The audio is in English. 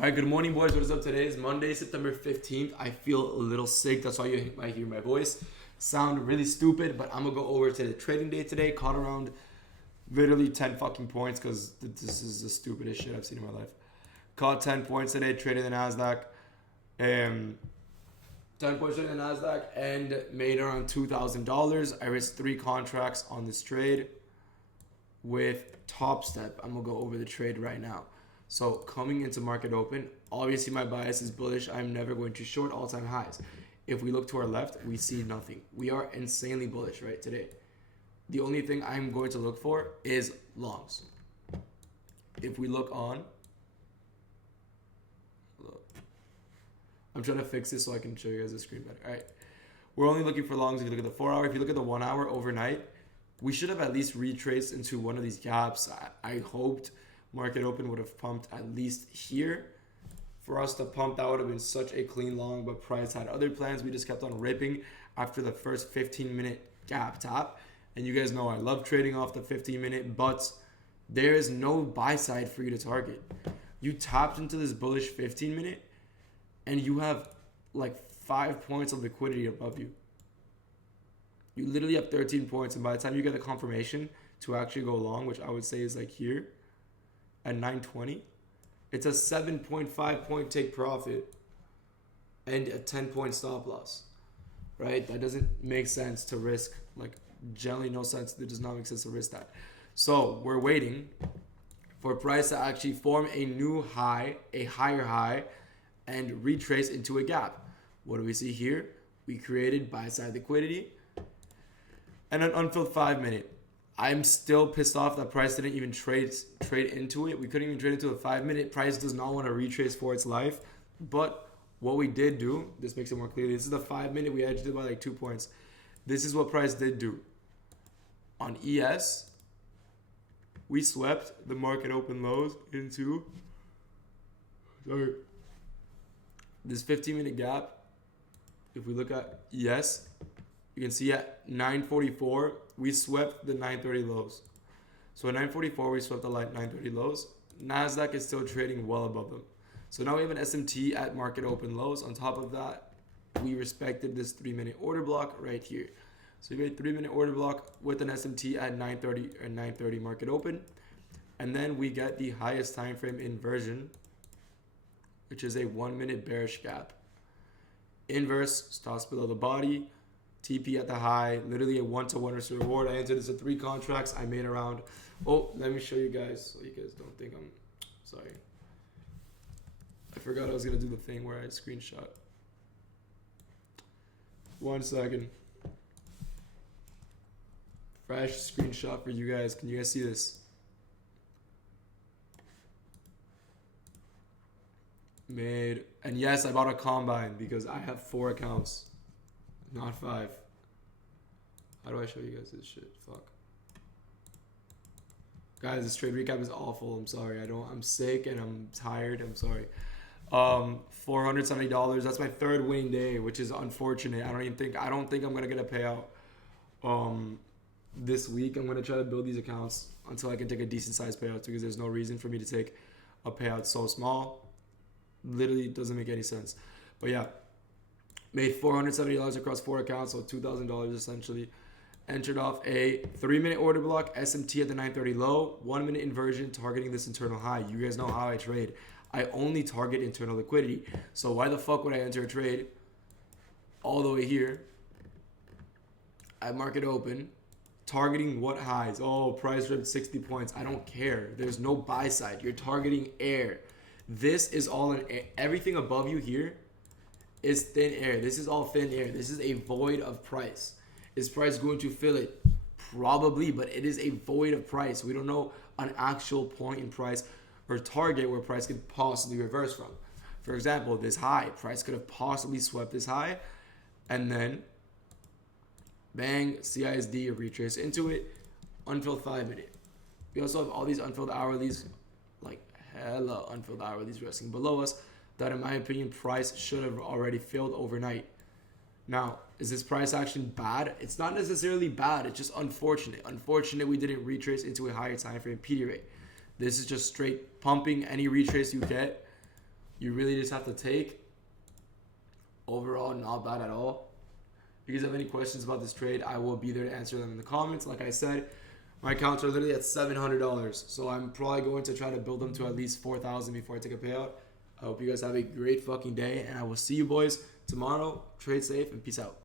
All right, good morning, boys. What is up? Today is Monday, September 15th. I feel a little sick. That's why you might hear my voice sound really stupid, but I'm going to go over to the trading day today. Caught around literally 10 fucking points because this is the stupidest shit I've seen in my life. Caught 10 points today, traded the Nasdaq. 10 points traded the Nasdaq and made around $2,000. I risked 3 contracts on this trade with Top Step. I'm going to go over the trade right now. So coming into market open, obviously my bias is bullish. I'm never going to short all-time highs. If we look to our left, we see nothing. We are insanely bullish right today. The only thing I'm going to look for is longs. If we look on, I'm trying to fix this so I can show you guys the screen better. All right, we're only looking for longs. If you look at the 4 hour, if you look at the 1 hour overnight, we should have at least retraced into one of these gaps. I hoped market open would have pumped at least here. For us to pump, that would have been such a clean long, but price had other plans. We just kept on ripping after the first 15-minute gap tap. And you guys know I love trading off the 15-minute, but there is no buy side for you to target. You tapped into this bullish 15-minute, and you have like 5 points of liquidity above you. You literally have 13 points, and by the time you get the confirmation to actually go long, which I would say is like here, at 920, it's a 7.5 point take profit and a 10 point stop loss, right? That doesn't make sense to risk, like generally no sense. It does not make sense to risk that. So we're waiting for price to actually form a new high, a higher high, and retrace into a gap. What do we see here? We created buy side liquidity and an unfilled 5-minute. I'm still pissed off that price didn't even trade into it. We couldn't even trade into a 5-minute. Price does not want to retrace for its life. But what we did do, this makes it more clear. This is the 5-minute. We edged it by like 2 points. This is what price did do. On ES, we swept the market open lows into this 15-minute gap. If we look at ES, you can see at 944, we swept the 930 lows. So at 944, we swept the 930 lows. Nasdaq is still trading well above them. So now we have an SMT at market open lows. On top of that, we respected this 3-minute order block right here. So we have a 3-minute order block with an SMT at 930 or 930 market open. And then we get the highest time frame inversion, which is a 1-minute bearish gap. Inverse stops below the body. TP at the high, literally a 1-to-1 risk reward. I entered this at 3 contracts. I made around, let me show you guys so you guys don't think I'm, sorry. I forgot I was going to do the thing where I screenshot. 1 second. Fresh screenshot for you guys. Can you guys see this? Made, and yes, I bought a combine because I have 4 accounts. Not 5. How do I show you guys this shit? Fuck. Guys, this trade recap is awful. I'm sorry. I'm sick and I'm tired. I'm sorry. $470. That's my 3rd winning day, which is unfortunate. I don't think I'm gonna get a payout this week. I'm gonna try to build these accounts until I can take a decent sized payout because there's no reason for me to take a payout so small. Literally doesn't make any sense. But yeah. Made $470 across 4 accounts, so $2,000 essentially. Entered off a 3-minute order block, SMT at the 930 low, 1-minute inversion targeting this internal high. You guys know how I trade. I only target internal liquidity. So why the fuck would I enter a trade all the way here at market open, targeting what highs? Oh, price ripped 60 points. I don't care. There's no buy side. You're targeting air. This is all in air. Everything above you here is thin air. This is all thin air. This is a void of price. Is price going to fill it? Probably, but it is a void of price. We don't know an actual point in price or target where price could possibly reverse from. For example, this high, price could have possibly swept this high and then bang, CISD or retrace into it, unfilled 5-minute. We also have all these unfilled hourlies, like hella unfilled hourlies resting below us, that in my opinion price should have already filled overnight. Now, is this price action bad? It's not necessarily bad, it's just unfortunate. Unfortunate we didn't retrace into a higher time frame PD rate. This is just straight pumping any retrace you get you really just have to take. Overall, not bad at all. If you guys have any questions about this trade, I will be there to answer them in the comments. Like I said, my accounts are literally at $700, so I'm probably going to try to build them to at least $4,000 before I take a payout. I hope you guys have a great fucking day, and I will see you boys tomorrow. Trade safe and peace out.